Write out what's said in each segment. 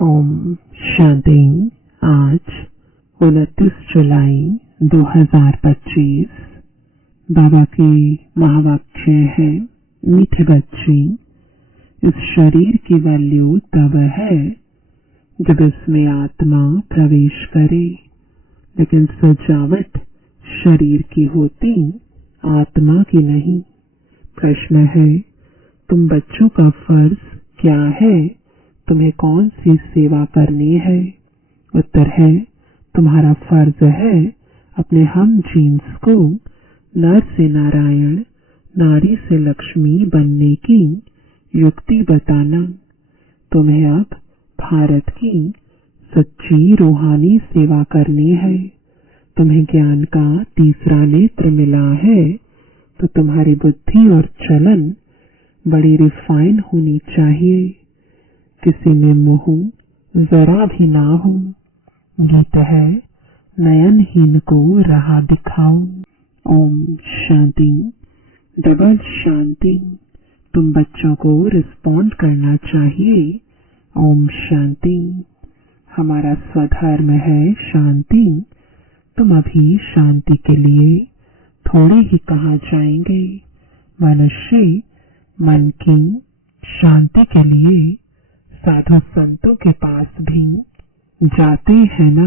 ओम शांति। आज 29 जुलाई 2025। बाबा की महावाक्य है, मीठे बच्चे, इस शरीर की वैल्यू तब है जब इसमें आत्मा प्रवेश करे, लेकिन सजावट शरीर की होती, आत्मा की नहीं। प्रश्न है, तुम बच्चों का फर्ज क्या है? तुम्हें कौन सी सेवा करनी है? उत्तर है, तुम्हारा फर्ज है अपने हम जीन्स को नर से नारायण, नारी से लक्ष्मी बनने की युक्ति बताना। तुम्हें अब भारत की सच्ची रूहानी सेवा करनी है। तुम्हें ज्ञान का तीसरा नेत्र मिला है, तो तुम्हारी बुद्धि और चलन बड़ी रिफाइन होनी चाहिए। किसी में मोह जरा भी ना हो। गीत है, नयनहीन को राह दिखाओ। ओम शांति। डबल शांति। तुम बच्चों को रिस्पॉन्ड करना चाहिए। ओम शांति। हमारा स्वधर्म है शांति। तुम अभी शांति के लिए थोड़े ही कहाँ जाएंगे। मनुष्य मन की शांति के लिए साधु संतों के पास भी जाते हैं ना।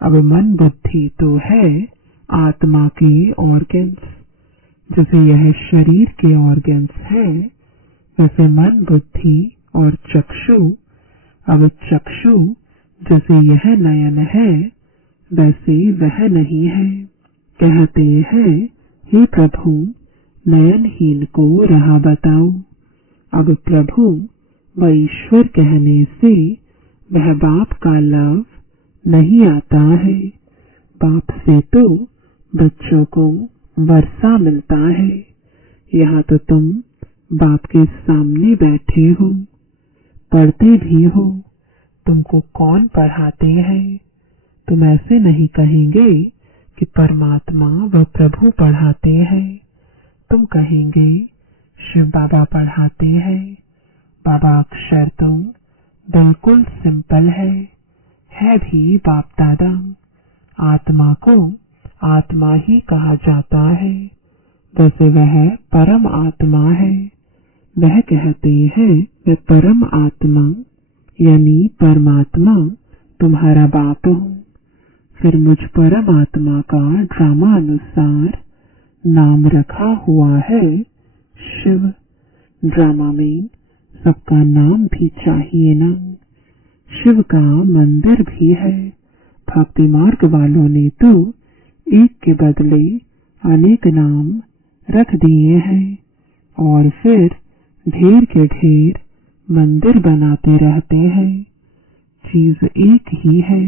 अब मन बुद्धि तो है आत्मा के ऑर्गन्स। जैसे यह शरीर के ऑर्गन्स है, वैसे मन बुद्धि और चक्षु। अब चक्षु जैसे यह नयन है, वैसे वह नहीं है। कहते हैं, हे प्रभु, नयनहीन को राह बताओ। अब प्रभु व ईश्वर कहने से वह बाप का लव नहीं आता है। बाप से तो बच्चों को वर्षा मिलता है। यहाँ तो तुम बाप के सामने बैठे हो, पढ़ते भी हो। तुमको कौन पढ़ाते हैं? तुम ऐसे नहीं कहेंगे कि परमात्मा व प्रभु पढ़ाते हैं। तुम कहेंगे शिव बाबा पढ़ाते हैं। बाबा अक्षर तो बिल्कुल सिंपल है भी बाप दादा। आत्मा को आत्मा ही कहा जाता है, वैसे वह परम आत्मा है। वह कहते हैं, मैं परम आत्मा यानी परमात्मा तुम्हारा बाप हूँ। फिर मुझ परम आत्मा का ड्रामा अनुसार नाम रखा हुआ है शिव। ड्रामा में सबका नाम भी चाहिए ना। शिव का मंदिर भी है। भक्ति मार्ग वालों ने तो एक के बदले अनेक नाम रख दिए हैं, और फिर ढेर के ढेर मंदिर बनाते रहते हैं। चीज एक ही है।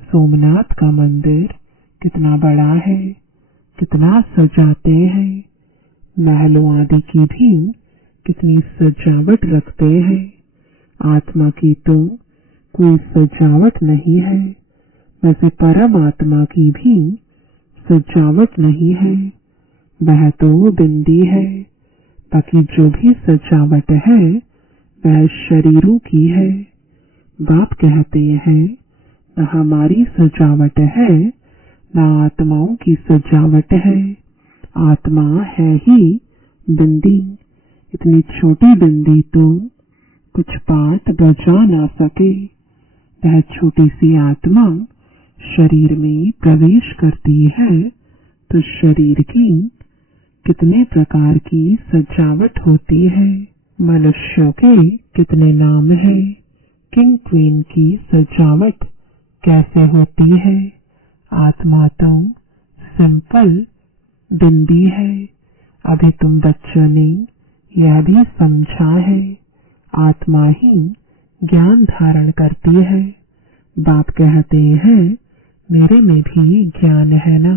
सोमनाथ का मंदिर कितना बड़ा है, कितना सजाते हैं। महलों आदि की भी कितनी सजावट रखते हैं। आत्मा की तो कोई सजावट नहीं है, वैसे परम आत्मा की भी सजावट नहीं है। वह तो बिंदी है। बाकी जो भी सजावट है वह शरीरों की है। बाप कहते हैं, न हमारी सजावट है, न आत्माओं की सजावट है। आत्मा है ही बिंदी। इतनी छोटी बिंदी तो कुछ पाठ बजा ना सके। वह छोटी सी आत्मा शरीर में प्रवेश करती है, तो शरीर की कितने प्रकार की सजावट होती है। मनुष्यों के कितने नाम है। किंग क्वीन की सजावट कैसे होती है। आत्मा तो सिंपल बिंदी है। अभी तुम बच्चों ने यह भी समझा है, आत्मा ही ज्ञान धारण करती है। बाप कहते हैं, मेरे में भी ज्ञान है ना।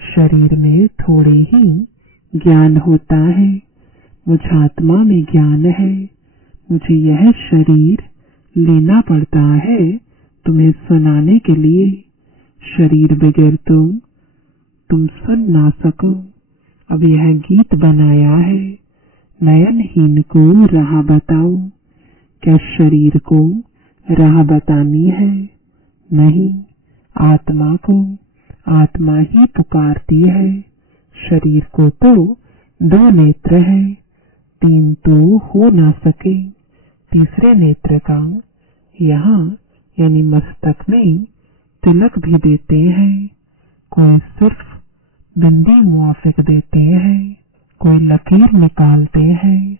शरीर में थोड़े ही ज्ञान होता है। मुझ आत्मा में ज्ञान है। मुझे यह शरीर लेना पड़ता है तुम्हें सुनाने के लिए। शरीर बगैर तुम सुन ना सको। अब यह गीत बनाया है, नयनहीन को राह बताओ। क्या शरीर को राह बतानी है? नहीं, आत्मा को आत्मा ही पुकारती है। शरीर को तो 2 नेत्र है, 3 तो हो ना सके। तीसरे नेत्र का यहाँ यानी मस्तक में तिलक भी देते हैं। कोई सिर्फ बिंदी मुआफिक देते हैं, कोई लकीर निकालते हैं।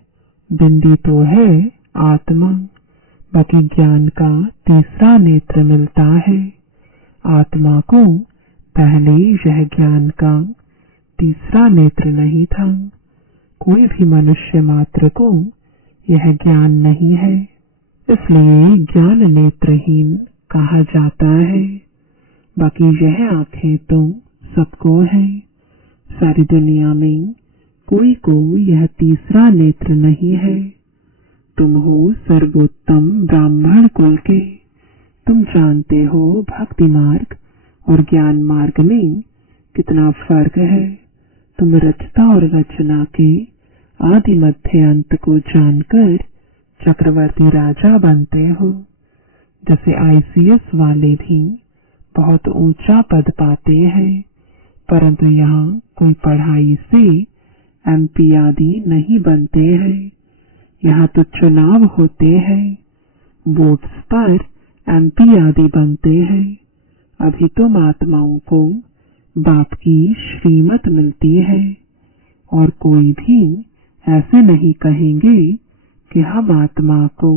बिंदी तो है आत्मा, बाकी ज्ञान का तीसरा नेत्र मिलता है। आत्मा को पहले यह ज्ञान का तीसरा नेत्र नहीं था। कोई भी मनुष्य मात्र को यह ज्ञान नहीं है, इसलिए ज्ञान नेत्रहीन कहा जाता है। बाकी यह आंखें तो सबको है। सारी दुनिया में कोई को यह तीसरा नेत्र नहीं है। तुम हो सर्वोत्तम ब्राह्मण कुल के। तुम जानते हो भक्ति मार्ग और ज्ञान मार्ग में कितना फर्क है। तुम रचता और रचना के आदि मध्य अंत को जानकर चक्रवर्ती राजा बनते हो। जैसे ICS वाले भी बहुत ऊंचा पद पाते हैं, परंतु यहाँ कोई पढ़ाई से MP आदि नहीं बनते हैं। यहाँ तो चुनाव होते हैं, वोट्स पर MP आदि बनते हैं। अभी तुम आत्माओं को बाप की श्रीमत मिलती है, और कोई भी ऐसे नहीं कहेंगे कि हम आत्मा को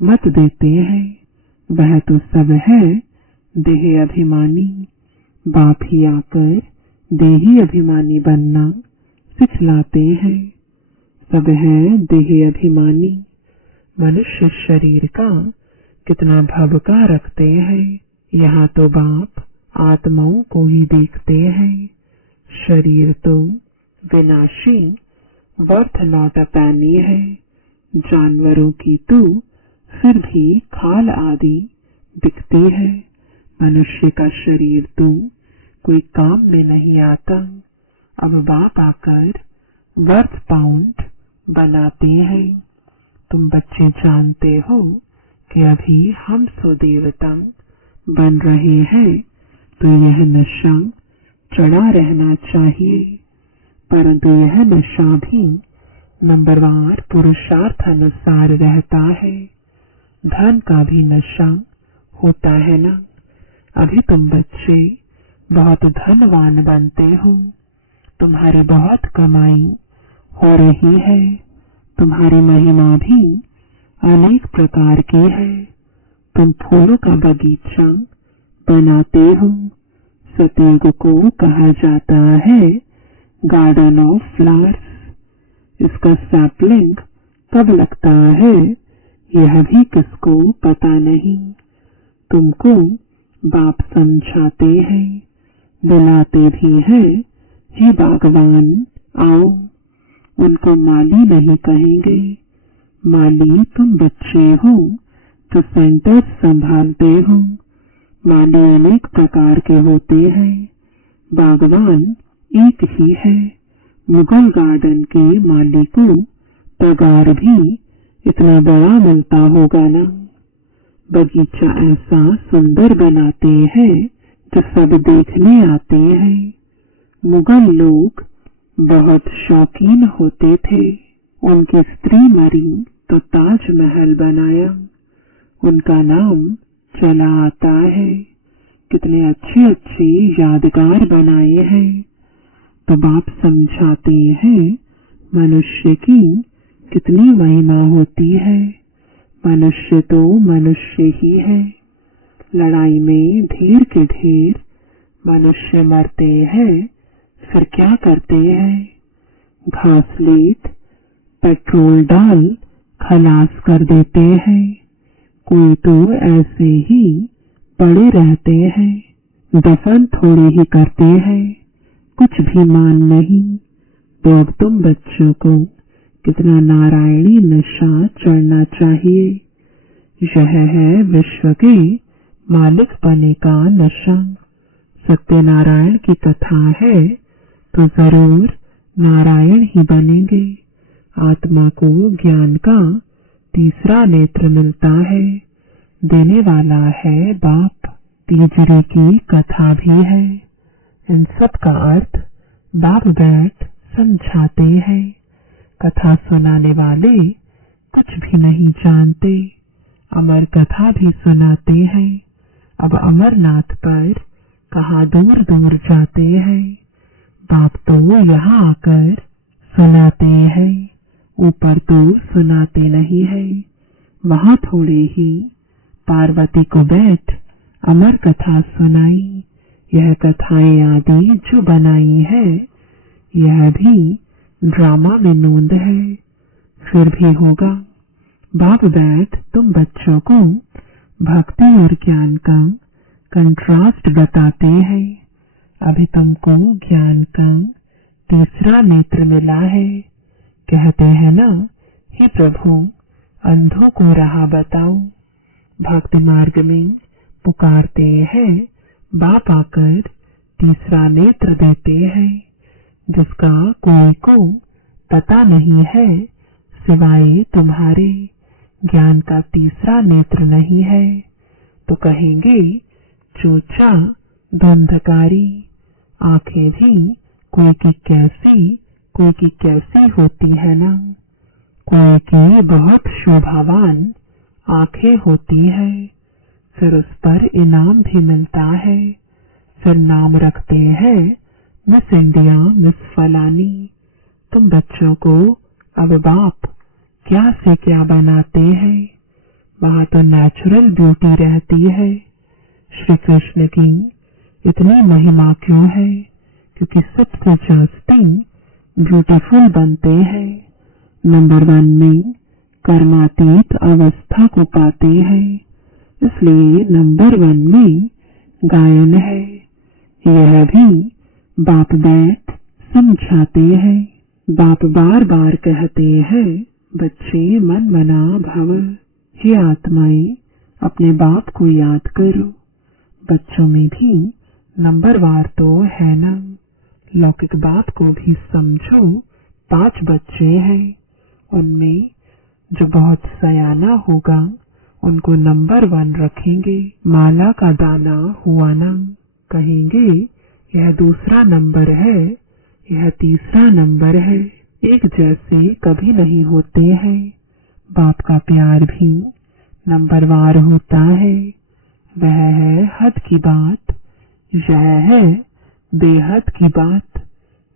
मत देते हैं। वह तो सब है देह अभिमानी। बाप ही आकर देही अभिमानी बनना सिखलाते हैं। सब है देह अभिमानी। मनुष्य शरीर का कितना भबका रखते हैं। यहाँ तो बाप आत्माओं को ही देखते हैं। शरीर तो विनाशी वर्थ नॉट अ पैनी है। जानवरों की तो फिर भी खाल आदि दिखती है। मनुष्य का शरीर तो कोई काम में नहीं आता। अब बाप आकर वर्थ पाउंड बनाते हैं। तुम बच्चे जानते हो कि अभी हम सो देवता बन रहे हैं, तो यह नशा चढ़ा रहना चाहिए। परंतु यह नशा भी नंबरवार पुरुषार्थ अनुसार रहता है। धन का भी नशा होता है ना। अभी तुम बच्चे बहुत धनवान बनते हो। तुम्हारी बहुत कमाई हो रही है। तुम्हारी महिमा भी अनेक प्रकार की है। तुम फूलों का बगीचा बनाते हो। सतयुग को कहा जाता है गार्डन ऑफ फ्लावर्स। इसका सैपलिंग कब लगता है यह भी किसको पता नहीं। तुमको बाप समझाते हैं, बुलाते भी हैं, हे बागवान आओ। उनको माली नहीं कहेंगे। माली तुम बच्चे हो तो सेंटर संभालते हो। माली अनेक प्रकार के होते हैं, बागवान एक ही है। मुगल गार्डन के माली को पगार भी इतना बड़ा मिलता होगा ना। बगीचा ऐसा सुंदर बनाते हैं जो सब देखने आते हैं। मुगल लोग बहुत शौकीन होते थे। उनकी स्त्री मरी तो ताजमहल बनाया। उनका नाम चला आता है। कितने अच्छे अच्छे यादगार बनाए हैं। तो बाप समझाते हैं मनुष्य की कितनी महिमा होती है। मनुष्य तो मनुष्य ही है। लड़ाई में ढेर के ढेर मनुष्य मरते हैं, फिर क्या करते हैं? घासलेट पेट्रोल डाल खलास कर देते हैं। कोई तो ऐसे ही पड़े रहते हैं, दफन थोड़े ही करते हैं, कुछ भी मान नहीं। तो अब तुम बच्चों को कितना नारायणी नशा चढ़ना चाहिए। यह है विश्व के मालिक बने का नशा। सत्यनारायण की कथा है तो जरूर नारायण ही बनेंगे। आत्मा को ज्ञान का तीसरा नेत्र मिलता है। देने वाला है बाप। तीजरे की कथा भी है। इन सब का अर्थ बाप बैठ समझाते हैं। कथा सुनाने वाले कुछ भी नहीं जानते, अमर कथा भी सुनाते हैं। अब अमरनाथ पर कहाँ दूर दूर जाते हैं, बाप तो यहाँ आकर सुनाते हैं। ऊपर तो सुनाते नहीं है, वहाँ थोड़े ही पार्वती को बैठ अमर कथा सुनाई। यह कथाएं आदि जो बनाई है, यह भी ड्रामा में नोंद है। फिर भी होगा, बाप बैठ तुम बच्चों को भक्ति और ज्ञान का कंट्रास्ट बताते हैं। अभी तुमको ज्ञान का तीसरा नेत्र मिला है। कहते हैं ना, हे प्रभु अंधों को राह बताओ। भक्ति मार्ग में पुकारते हैं, बाप आकर तीसरा नेत्र देते हैं, जिसका कोई को पता नहीं है सिवाय तुम्हारे। ज्ञान का तीसरा नेत्र नहीं है तो कहेंगे चोचा धुंधकारी। आंखें भी कोई की कैसी होती है ना। कोई की बहुत शोभावान आंखें होती है, फिर उस पर इनाम भी मिलता है। फिर नाम रखते हैं मिस इंडिया, मिस फलानी। तुम बच्चों को अब बाप क्या से क्या बनाते हैं, वहाँ तो नेचुरल ब्यूटी रहती है। श्री कृष्ण की इतनी महिमा क्यों है? क्योंकि सबसे जास्ती ब्यूटीफुल बनते हैं। नंबर 1 में कर्मातीत अवस्था को पाते हैं, इसलिए नंबर 1 में गायन है। यह भी बाप बैठ समझाते हैं। बाप बार बार कहते हैं, बच्चे मन मना भव। हे आत्माएं, अपने बाप को याद करो। बच्चों में भी नंबरवार तो है ना। लौकिक बाप को भी समझो। 5 बच्चे हैं, उनमें जो बहुत सयाना होगा उनको नंबर 1 रखेंगे। माला का दाना हुआ ना, कहेंगे यह दूसरा नंबर है, यह तीसरा नंबर है। एक जैसे कभी नहीं होते हैं। बाप का प्यार भी नंबरवार होता है। वह है हद की बात, यह है बेहद की बात।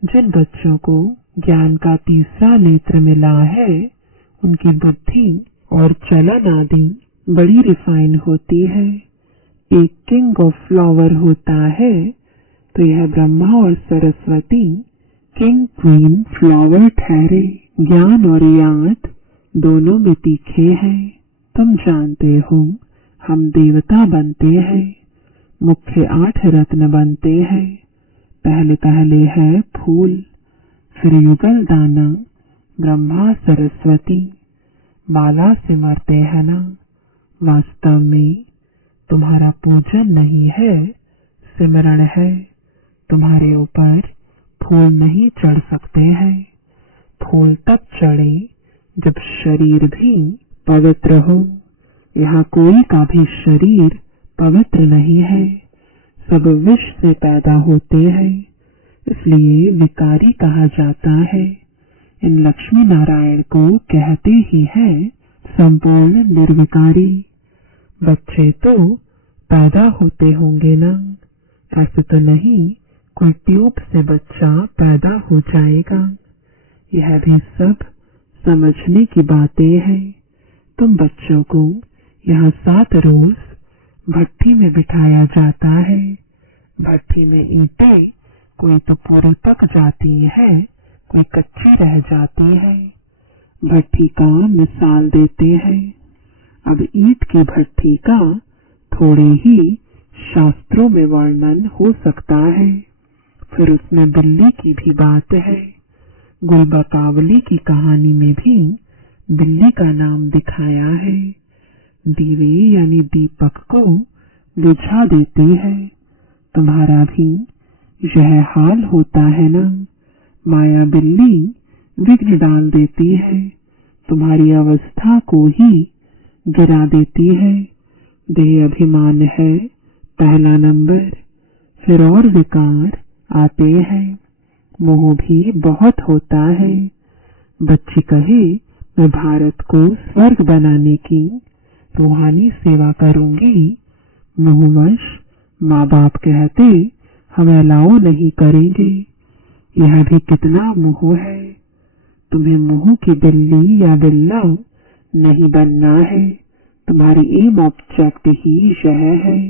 जिन बच्चों को ज्ञान का तीसरा नेत्र मिला है, उनकी बुद्धि और चलन आदि बड़ी रिफाइन होती है। एक किंग ऑफ फ्लावर होता है, तो यह ब्रह्मा और सरस्वती किंग क्वीन फ्लावर ठहरे। ज्ञान और याद दोनों में तीखे हैं। तुम जानते हो, हम देवता बनते हैं, मुख्य 8 रत्न बनते हैं। पहले पहले है फूल, फिर युगल दाना, ब्रह्मा सरस्वती। माला से मरते हैं ना। वास्तव में तुम्हारा पूजन नहीं है, सिमरण है। तुम्हारे ऊपर फूल नहीं चढ़ सकते हैं। फूल तब चढ़े जब शरीर भी पवित्र हो। यहाँ कोई का भी शरीर पवित्र नहीं है, सब विष से पैदा होते हैं, इसलिए विकारी कहा जाता है। इन लक्ष्मी नारायण को कहते ही हैं संपूर्ण निर्विकारी। बच्चे तो पैदा होते होंगे ना, ऐसे तो नहीं कोई ट्यूब से बच्चा पैदा हो जाएगा। यह भी सब समझने की बातें हैं। तुम बच्चों को यहाँ 7 रोज भट्टी में बिठाया जाता है। भट्टी में ईंटें कोई तो पूरी पक जाती है, कोई कच्ची रह जाती है। भट्टी का मिसाल देते हैं। अब ईंट की भट्टी का थोड़े ही शास्त्रों में वर्णन हो सकता है। फिर उसमें बिल्ली की भी बात है। गुलबकावली की कहानी में भी बिल्ली का नाम दिखाया है। दीवे यानी दीपक को बुझा देती है। तुम्हारा भी यह हाल होता है ना। माया बिल्ली विघ्न डाल देती है, तुम्हारी अवस्था को ही गिरा देती है। देह अभिमान है पहला नंबर, फिर और विकार आते हैं। मोह भी बहुत होता है। बच्ची कहे मैं भारत को स्वर्ग बनाने की रूहानी सेवा करूंगी। मोहवश माँ बाप कहते हम अलाउ नहीं करेंगे। यह भी कितना मोह है। तुम्हें मोह की बिल्ली या बिल्ला नहीं बनना है। तुम्हारी एम ऑब्जेक्ट ही यह है।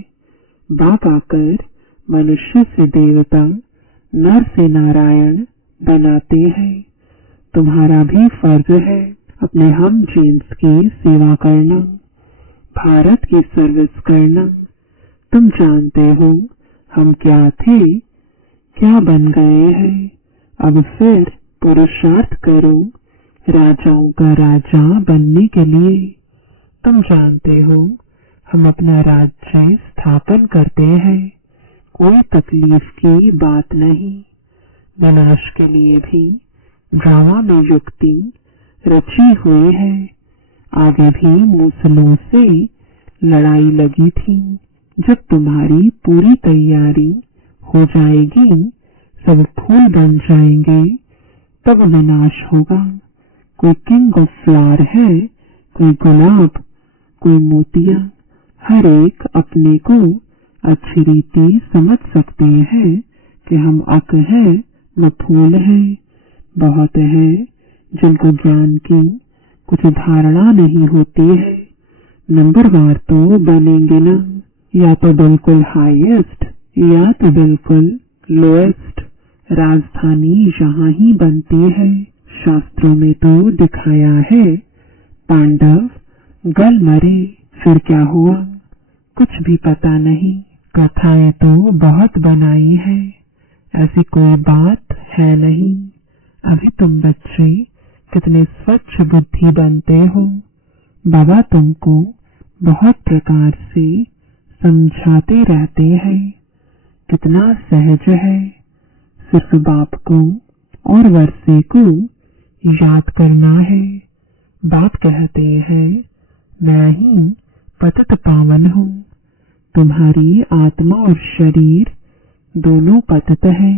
बाप आकर मनुष्य से देवता, नर से नारायण बनाते हैं। तुम्हारा भी फर्ज है अपने हम जीन्स की सेवा करना, भारत की सर्विस करना। तुम जानते हो हम क्या थे, क्या बन गए हैं। अब फिर पुरुषार्थ करो राजाओं का राजा बनने के लिए। तुम जानते हो हम अपना राज्य स्थापन करते हैं। कोई तकलीफ की बात नहीं। विनाश के लिए भी ड्रामा में युक्ति रची हुई है। आगे भी मुसलों से लड़ाई लगी थी। जब तुम्हारी पूरी तैयारी हो जाएगी, सब फूल बन जाएंगे, तब विनाश होगा। कोई किंग ऑफ फ्लावर है, कोई गुलाब, कोई मोतिया। हर एक अपने को अच्छी रीति समझ सकते हैं कि हम अक है न फूल है। बहुत है जिनको ज्ञान की कुछ धारणा नहीं होती है। नंबरवार तो बनेंगे ना, या तो बिल्कुल हाईएस्ट या तो बिल्कुल लोएस्ट। राजधानी यहाँ ही बनती है। शास्त्रों में तो दिखाया है पांडव गल मरे, फिर क्या हुआ कुछ भी पता नहीं। कथाएं तो बहुत बनाई है, ऐसी कोई बात है नहीं। अभी तुम बच्चे कितने स्वच्छ बुद्धि बनते हो। बाबा तुमको बहुत प्रकार से समझाते रहते हैं। कितना सहज है सिर्फ बाप को और वर्षे को याद करना है। बाप कहते हैं मैं ही पतित पावन हूँ। तुम्हारी आत्मा और शरीर दोनों पतित है।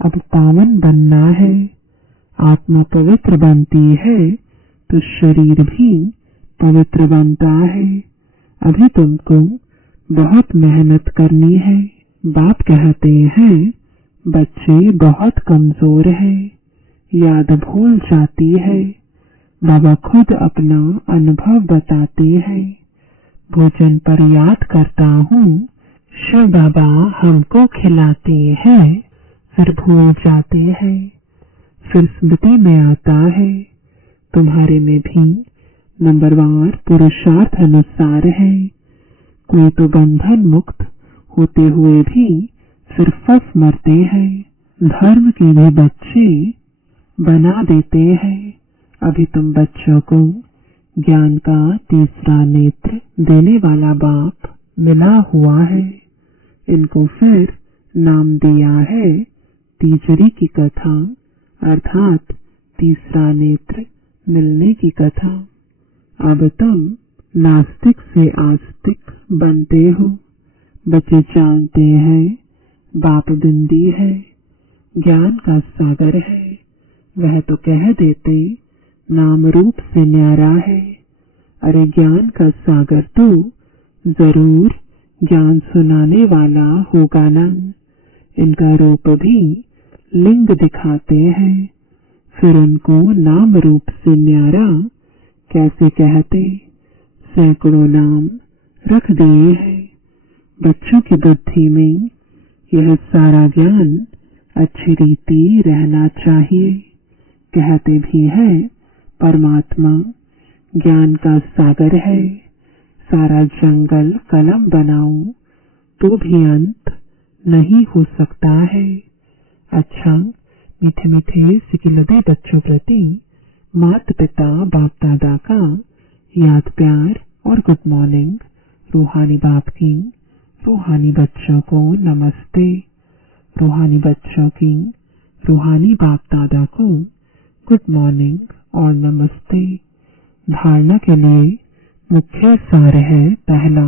अब पावन बनना है। आत्मा पवित्र बनती है तो शरीर भी पवित्र बनता है। अभी तुमको बहुत मेहनत करनी है। बाप कहते हैं बच्चे बहुत कमजोर हैं, याद भूल जाती है। बाबा खुद अपना अनुभव बताते हैं। भोजन पर याद करता हूँ, शिव बाबा हमको खिलाते हैं, फिर भूल जाते हैं, फिर स्मृति में आता है। तुम्हारे में भी नंबरवार पुरुषार्थ अनुसार है। कोई तो बंधन मुक्त होते हुए भी फिर फंस मरते हैं। धर्म के भी बच्चे बना देते हैं। अभी तुम बच्चों को ज्ञान का तीसरा नेत्र देने वाला बाप मिला हुआ है। इनको फिर नाम दिया है तीसरी की कथा, अर्थात तीसरा नेत्र मिलने की कथा। अब तुम नास्तिक से आस्तिक बनते हो। बच्चे जानते हैं बाप बिंदी है, ज्ञान का सागर है। वह तो कह देते नाम रूप से न्यारा है। अरे ज्ञान का सागर तो जरूर ज्ञान सुनाने वाला होगा ना। इनका रूप भी लिंग दिखाते हैं, फिर उनको नाम रूप से न्यारा कैसे कहते। सैकड़ों नाम रख दिए हैं। बच्चों की बुद्धि में यह सारा ज्ञान अच्छी रीति रहना चाहिए। कहते भी है परमात्मा ज्ञान का सागर है। सारा जंगल कलम बनाओ तो भी अंत नहीं हो सकता है। अच्छा, मीठे मीठे सिकिलदे बच्चों प्रति माता पिता बाप दादा का याद प्यार और गुड मॉर्निंग। रूहानी बाप की रूहानी बच्चों को नमस्ते। रूहानी बच्चों की रूहानी बाप दादा को गुड मॉर्निंग और नमस्ते। धारणा के लिए मुख्य सार है पहला,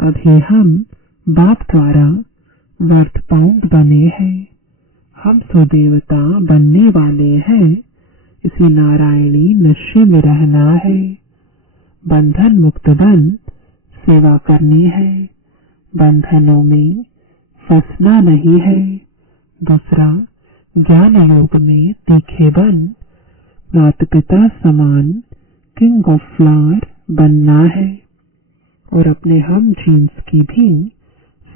अभी हम बाप द्वारा वर्त पाउंड बने हैं। हम तो देवता बनने वाले हैं। इसी नारायणी नशे में रहना है। बंधन मुक्त बन सेवा करनी है। बंधनों में फंसना नहीं है। दूसरा, ज्ञान योग में तीखे बन माता पिता समान किंग ऑफ फ्लावर बनना है। और अपने हम जीन्स की भी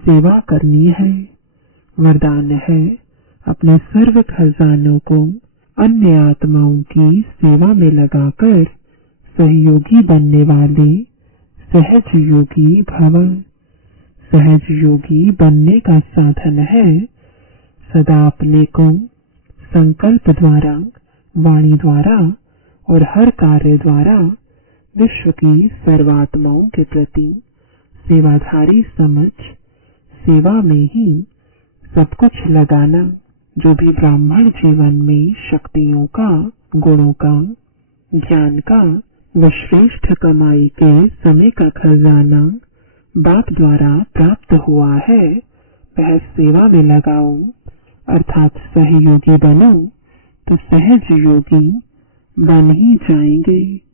सेवा करनी है। वरदान है अपने सर्व खजानों को अन्य आत्माओं की सेवा में लगाकर सहयोगी बनने वाले सहज योगी भव। सहज योगी बनने का साधन है सदा अपने को संकल्प द्वारा, वाणी द्वारा और हर कार्य द्वारा विश्व की सर्वात्माओं के प्रति सेवाधारी समझ सेवा में ही सब कुछ लगाना। जो भी ब्राह्मण जीवन में शक्तियों का, गुणों का, ज्ञान का व श्रेष्ठ कमाई के समय का खजाना बाप द्वारा प्राप्त हुआ है, वह सेवा में लगाओ, अर्थात सहयोगी बनो तो सहज योगी बन ही जाएंगे।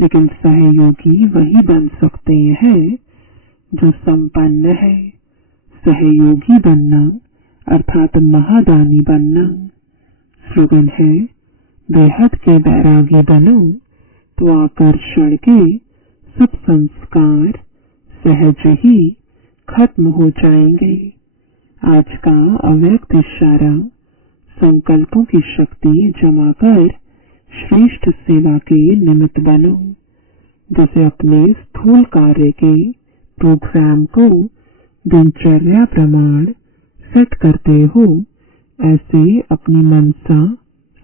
लेकिन सहयोगी वही बन सकते हैं जो संपन्न है। सहयोगी बनना अर्थात महादानी बनना। स्लोगन है, बेहद के बैरागी बनो तो आकर्षण के सब संस्कार सहज ही खत्म हो जाएंगे। आज का अव्यक्त इशारा, संकल्पों की शक्ति जमा कर श्रेष्ठ सेवा के निमित्त बनो। जैसे अपने स्थूल कार्य के प्रोग्राम को दिनचर्या प्रमाण सेट करते हो, ऐसे अपनी मनसा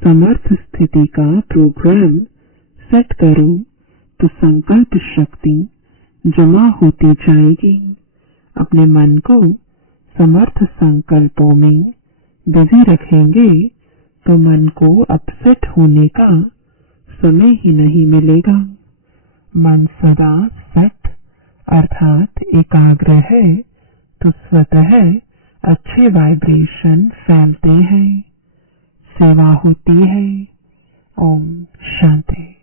समर्थ स्थिति का प्रोग्राम सेट करो तो संकल्प शक्ति जमा होती जाएगी। अपने मन को समर्थ संकल्पों में बिजी रखेंगे तो मन को अपसेट होने का समय ही नहीं मिलेगा। मन सदा सेट अर्थात एकाग्र है तो स्वतः अच्छे वाइब्रेशन फैलते हैं, सेवा होती है। ओम शांति।